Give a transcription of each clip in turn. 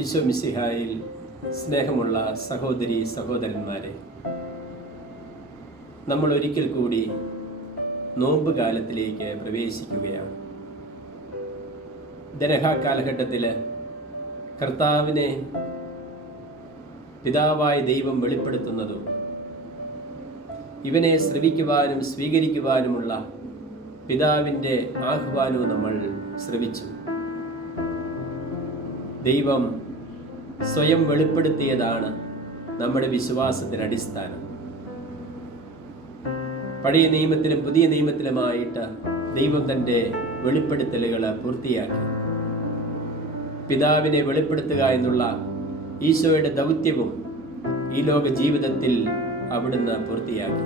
ഈശോ മിശിഹായിൽ സ്നേഹമുള്ള സഹോദരി സഹോദരന്മാരെ, നമ്മൾ ഒരിക്കൽ കൂടി നോമ്പ് കാലത്തിലേക്ക് പ്രവേശിക്കുകയാണ്. ദരഹ കാലഘട്ടത്തിൽ കർത്താവിനെ പിതാവായ ദൈവം വെളിപ്പെടുത്തുന്നതും ഇവനെ ശ്രവിക്കുവാനും സ്വീകരിക്കുവാനുമുള്ള പിതാവിൻ്റെ ആഹ്വാനവും നമ്മൾ ശ്രവിച്ചു. ദൈവം സ്വയം വെളിപ്പെടുത്തിയതാണ് നമ്മുടെ വിശ്വാസത്തിന് അടിസ്ഥാനം. പഴയ നിയമത്തിലും പുതിയ നിയമത്തിലുമായിട്ട് ദൈവം തൻ്റെ വെളിപ്പെടുത്തലുകൾ പൂർത്തിയാക്കി. പിതാവിനെ വെളിപ്പെടുത്തുക എന്നുള്ള ഈശോയുടെ ദൗത്യവും ഈ ലോക ജീവിതത്തിൽ അവിടുന്ന് പൂർത്തിയാക്കി.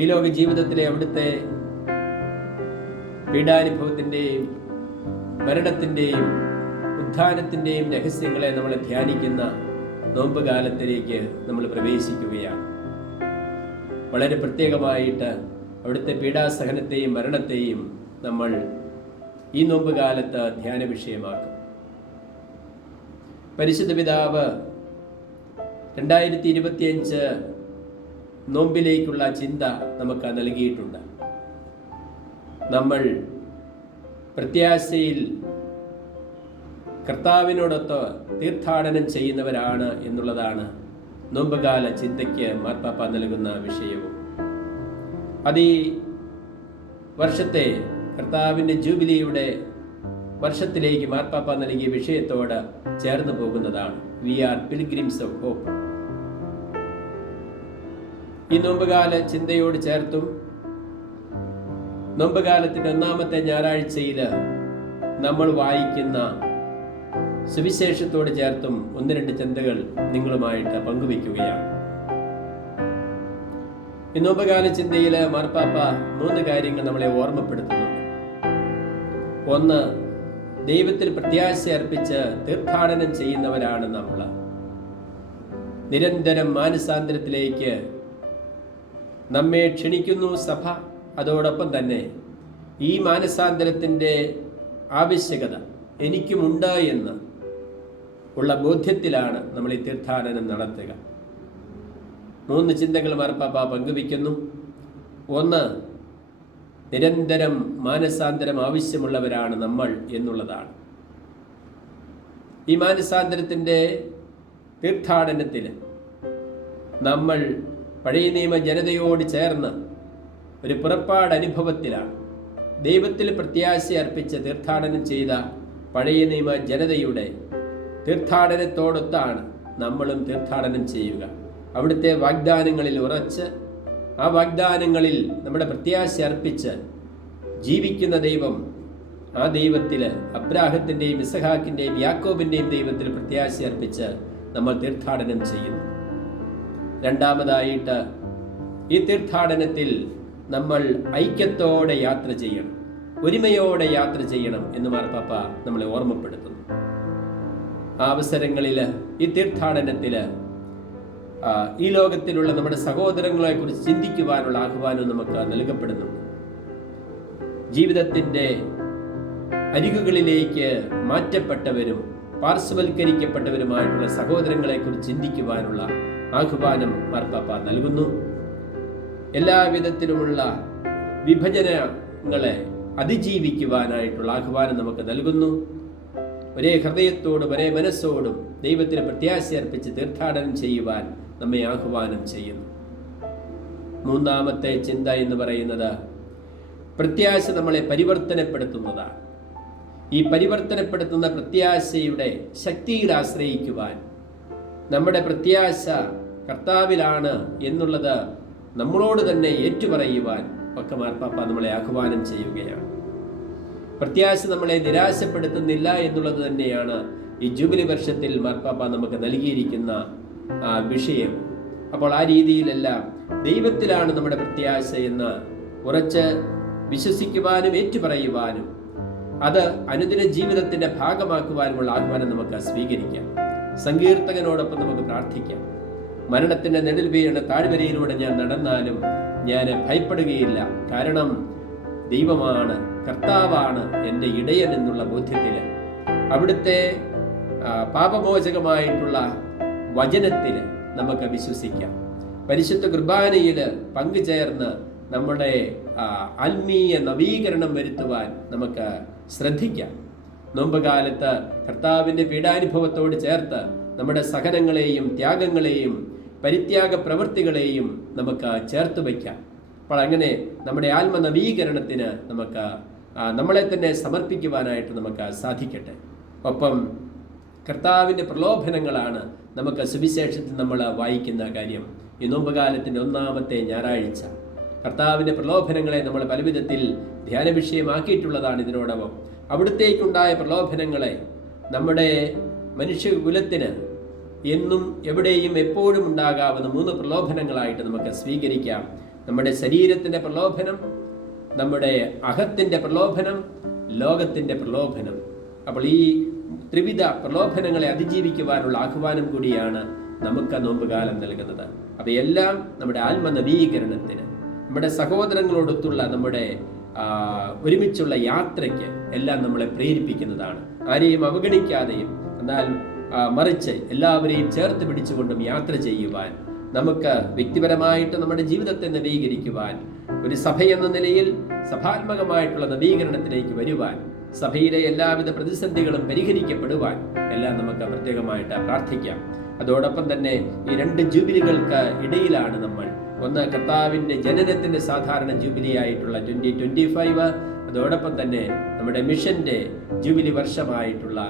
ഈ ലോക ജീവിതത്തിലെ അവിടുത്തെ പീഡാനുഭവത്തിൻ്റെയും മരണത്തിൻ്റെയും ഉത്ഥാനത്തിൻ്റെയും രഹസ്യങ്ങളെ നമ്മൾ ധ്യാനിക്കുന്ന നോമ്പ് കാലത്തിലേക്ക് നമ്മൾ പ്രവേശിക്കുകയാണ്. വളരെ പ്രത്യേകമായിട്ട് അവിടുത്തെ പീഡാസഹനത്തെയും മരണത്തെയും നമ്മൾ ഈ നോമ്പ് കാലത്ത് ധ്യാന വിഷയമാക്കും. പരിശുദ്ധ പിതാവ് 2025 നോമ്പിലേക്കുള്ള ചിന്ത നമുക്ക് നൽകിയിട്ടുണ്ട്. നമ്മൾ പ്രത്യാശയിൽ കർത്താവിനോടൊത്ത് തീർത്ഥാടനം ചെയ്യുന്നവരാണ് എന്നുള്ളതാണ് നോമ്പുകാല ചിന്തയ്ക്ക് മാർപ്പാപ്പ നൽകുന്ന വിഷയവും. അത് ഈ വർഷത്തെ കർത്താവിൻ്റെ ജൂബിലിയുടെ വർഷത്തിലേക്ക് മാർപ്പാപ്പ നൽകിയ വിഷയത്തോട് ചേർന്ന് പോകുന്നതാണ്. We are pilgrims of hope. ഈ നോമ്പുകാല ചിന്തയോട് ചേർത്തും നോമ്പുകാലത്തിൻ്റെ ഒന്നാമത്തെ ഞായറാഴ്ചയിൽ നമ്മൾ വായിക്കുന്ന സുവിശേഷത്തോട് ചേർത്തും 1-2 ചിന്തകൾ നിങ്ങളുമായിട്ട് പങ്കുവയ്ക്കുകയാണ്. ഈ നോമ്പുകാല ചിന്തയിൽ മാർപ്പാപ്പ 3 കാര്യങ്ങൾ നമ്മളെ ഓർമ്മപ്പെടുത്തുന്നുണ്ട്. ഒന്ന്, ദൈവത്തിൽ പ്രത്യാശ അർപ്പിച്ച് തീർത്ഥാടനം ചെയ്യുന്നവരാണ് നമ്മൾ. നിരന്തരം മാനസാന്തരത്തിലേക്ക് നമ്മെ ക്ഷണിക്കുന്നു സഭ. അതോടൊപ്പം തന്നെ ഈ മാനസാന്തരത്തിൻ്റെ ആവശ്യകത എനിക്കുമുണ്ട് എന്ന് ഉള്ള ബോധ്യത്തിലാണ് നമ്മൾ ഈ തീർത്ഥാടനം നടത്തുക. 3 ചിന്തകൾ മാർപ്പാപ്പ പങ്കുവയ്ക്കുന്നു. ഒന്ന്, നിരന്തരം മാനസാന്തരം ആവശ്യമുള്ളവരാണ് നമ്മൾ എന്നുള്ളതാണ്. ഈ മാനസാന്തരത്തിൻ്റെ തീർത്ഥാടനത്തിൽ നമ്മൾ പഴയ നിയമ ജനതയോട് ചേർന്ന് ഒരു പുറപ്പാട് അനുഭവത്തിലാണ്. ദൈവത്തിൽ പ്രത്യാശ അർപ്പിച്ച് തീർത്ഥാടനം ചെയ്ത പഴയ നിയമ ജനതയുടെ തീർത്ഥാടനത്തോടൊത്താണ് നമ്മളും തീർത്ഥാടനം ചെയ്യുക. അവിടുത്തെ വാഗ്ദാനങ്ങളിൽ ഉറച്ച് ആ വാഗ്ദാനങ്ങളിൽ നമ്മുടെ പ്രത്യാശ അർപ്പിച്ച് ജീവിക്കുന്ന ദൈവം, ആ ദൈവത്തിൽ അബ്രാഹത്തിൻ്റെയും ഇസഹാക്കിൻ്റെയും യാക്കോബിൻ്റെയും ദൈവത്തിൽ പ്രത്യാശ അർപ്പിച്ച് നമ്മൾ തീർത്ഥാടനം ചെയ്യുന്നു. രണ്ടാമതായിട്ട്, ഈ തീർത്ഥാടനത്തിൽ നമ്മൾ ഐക്യത്തോടെ യാത്ര ചെയ്യണം, ഒരുമയോടെ യാത്ര ചെയ്യണം എന്ന് മാർപ്പാപ്പ നമ്മളെ ഓർമ്മപ്പെടുത്തുന്നു. ആ അവസരങ്ങളിൽ ഈ തീർത്ഥാടനത്തിൽ ഈ ലോകത്തിലുള്ള നമ്മുടെ സഹോദരങ്ങളെ കുറിച്ച് ചിന്തിക്കുവാനുള്ള ആഹ്വാനം നമുക്ക് നൽകപ്പെടുന്നുണ്ട്. ജീവിതത്തിൻ്റെ അരികുകളിലേക്ക് മാറ്റപ്പെട്ടവരും പാർശ്വവൽക്കരിക്കപ്പെട്ടവരുമായിട്ടുള്ള സഹോദരങ്ങളെ കുറിച്ച് ചിന്തിക്കുവാനുള്ള ആഹ്വാനം മാർപ്പാപ്പ നൽകുന്നു. എല്ലാവിധത്തിലുമുള്ള വിഭജനങ്ങളെ അതിജീവിക്കുവാനായിട്ടുള്ള ആഹ്വാനം നമുക്ക് നൽകുന്നു. ഒരേ ഹൃദയത്തോടും ഒരേ മനസ്സോടും ദൈവത്തിന് പ്രത്യാശ അർപ്പിച്ച് തീർത്ഥാടനം ചെയ്യുവാൻ നമ്മെ ആഹ്വാനം ചെയ്യുന്നു. മൂന്നാമത്തെ ചിന്ത എന്ന് പറയുന്നത്, പ്രത്യാശ നമ്മളെ പരിവർത്തനപ്പെടുത്തുന്നതാണ്. ഈ പരിവർത്തനപ്പെടുത്തുന്ന പ്രത്യാശയുടെ ശക്തിയിൽ ആശ്രയിക്കുവാൻ, നമ്മുടെ പ്രത്യാശ കർത്താവിലാണ് എന്നുള്ളത് നമ്മളോട് തന്നെ ഏറ്റുപറയുവാൻ ഒക്കെ മാർപ്പാപ്പ നമ്മളെ ആഹ്വാനം ചെയ്യുകയാണ്. പ്രത്യാശ നമ്മളെ നിരാശപ്പെടുത്തുന്നില്ല എന്നുള്ളത് തന്നെയാണ് ഈ ജൂബിലി വർഷത്തിൽ മാർപ്പാപ്പ നമുക്ക് നൽകിയിരിക്കുന്ന വിഷയം. അപ്പോൾ ആ രീതിയിലെല്ലാം ദൈവത്തിലാണ് നമ്മുടെ പ്രത്യാശ എന്ന് ഉറച്ച് വിശ്വസിക്കുവാനും ഏറ്റുപറയുവാനും അത് അനുദിന ജീവിതത്തിൻ്റെ ഭാഗമാക്കുവാനുമുള്ള ആഹ്വാനം നമുക്ക് സ്വീകരിക്കാം. സങ്കീർത്തകനോടൊപ്പം നമുക്ക് പ്രാർത്ഥിക്കാം. മരണത്തിൻ്റെ നെടിൽ വീഴുന്ന താഴ്വരയിലൂടെ ഞാൻ നടന്നാലും ഞാൻ ഭയപ്പെടുകയില്ല, കാരണം ദൈവമാണ്, കർത്താവാണ് എൻ്റെ ഇടയൻ എന്നുള്ള ബോധ്യത്തിൽ അവിടുത്തെ പാപമോചകമായിട്ടുള്ള വചനത്തിൽ നമുക്ക് വിശ്വസിക്കാം. പരിശുദ്ധ കുർബാനയിൽ പങ്കുചേർന്ന് നമ്മുടെ ആത്മീയ നവീകരണം വരുത്തുവാൻ നമുക്ക് ശ്രദ്ധിക്കാം. നോമ്പുകാലത്ത് കർത്താവിൻ്റെ പീഡാനുഭവത്തോട് ചേർത്ത് നമ്മുടെ സഹനങ്ങളെയും ത്യാഗങ്ങളെയും പരിത്യാഗ പ്രവൃത്തികളെയും നമുക്ക് ചേർത്ത് വയ്ക്കാം. അപ്പോൾ അങ്ങനെ നമ്മുടെ ആത്മനവീകരണത്തിന് നമുക്ക് നമ്മളെ തന്നെ സമർപ്പിക്കുവാനായിട്ട് നമുക്ക് സാധിക്കട്ടെ. ഒപ്പം കർത്താവിൻ്റെ പ്രലോഭനങ്ങളാണ് നമുക്ക് സുവിശേഷത്തിൽ നമ്മൾ വായിക്കുന്ന കാര്യം. ഈ നോമ്പുകാലത്തിൻ്റെ ഒന്നാമത്തെ ഞായറാഴ്ച കർത്താവിൻ്റെ പ്രലോഭനങ്ങളെ നമ്മൾ പലവിധത്തിൽ ധ്യാന വിഷയമാക്കിയിട്ടുള്ളതാണ്. ഇതിനോടൊപ്പം അവിടുത്തേക്കുണ്ടായ പ്രലോഭനങ്ങളെ നമ്മുടെ മനുഷ്യകുലത്തിന് എന്നും എവിടെയും എപ്പോഴും ഉണ്ടാകാവുന്ന 3 പ്രലോഭനങ്ങളായിട്ട് നമുക്ക് സ്വീകരിക്കാം. നമ്മുടെ ശരീരത്തിൻ്റെ പ്രലോഭനം, നമ്മുടെ അഹത്തിൻ്റെ പ്രലോഭനം, ലോകത്തിൻ്റെ പ്രലോഭനം. അപ്പോൾ ഈ ത്രിവിധ പ്രലോഭനങ്ങളെ അതിജീവിക്കുവാനുള്ള ആഹ്വാനം കൂടിയാണ് നമുക്ക് നോമ്പുകാലം നൽകുന്നത്. അവയെല്ലാം നമ്മുടെ ആത്മനവീകരണത്തിന്, നമ്മുടെ സഹോദരങ്ങളോടൊത്തുള്ള നമ്മുടെ ഒരുമിച്ചുള്ള യാത്രയ്ക്ക് എല്ലാം നമ്മളെ പ്രേരിപ്പിക്കുന്നതാണ്. ആരെയും അവഗണിക്കാതെയും എന്നാൽ മറിച്ച് എല്ലാവരെയും ചേർത്ത് പിടിച്ചുകൊണ്ടും യാത്ര ചെയ്യുവാൻ, നമുക്ക് വ്യക്തിപരമായിട്ട് നമ്മുടെ ജീവിതത്തെ നവീകരിക്കുവാൻ, ഒരു സഭയെന്ന നിലയിൽ സഭാത്മകമായിട്ടുള്ള നവീകരണത്തിലേക്ക് വരുവാൻ, സഭയിലെ എല്ലാവിധ പ്രതിസന്ധികളും പരിഹരിക്കപ്പെടുവാൻ എല്ലാം നമുക്ക് പ്രത്യേകമായിട്ട് പ്രാർത്ഥിക്കാം. അതോടൊപ്പം തന്നെ ഈ 2 ജൂബിലികൾക്ക് ഇടയിലാണ് നമ്മൾ. ഒന്ന് കർത്താവിൻ്റെ ജനനത്തിൻ്റെ സാധാരണ ജൂബിലി ആയിട്ടുള്ള 2025, അതോടൊപ്പം തന്നെ നമ്മുടെ മിഷന്റെ ജൂബിലി വർഷമായിട്ടുള്ള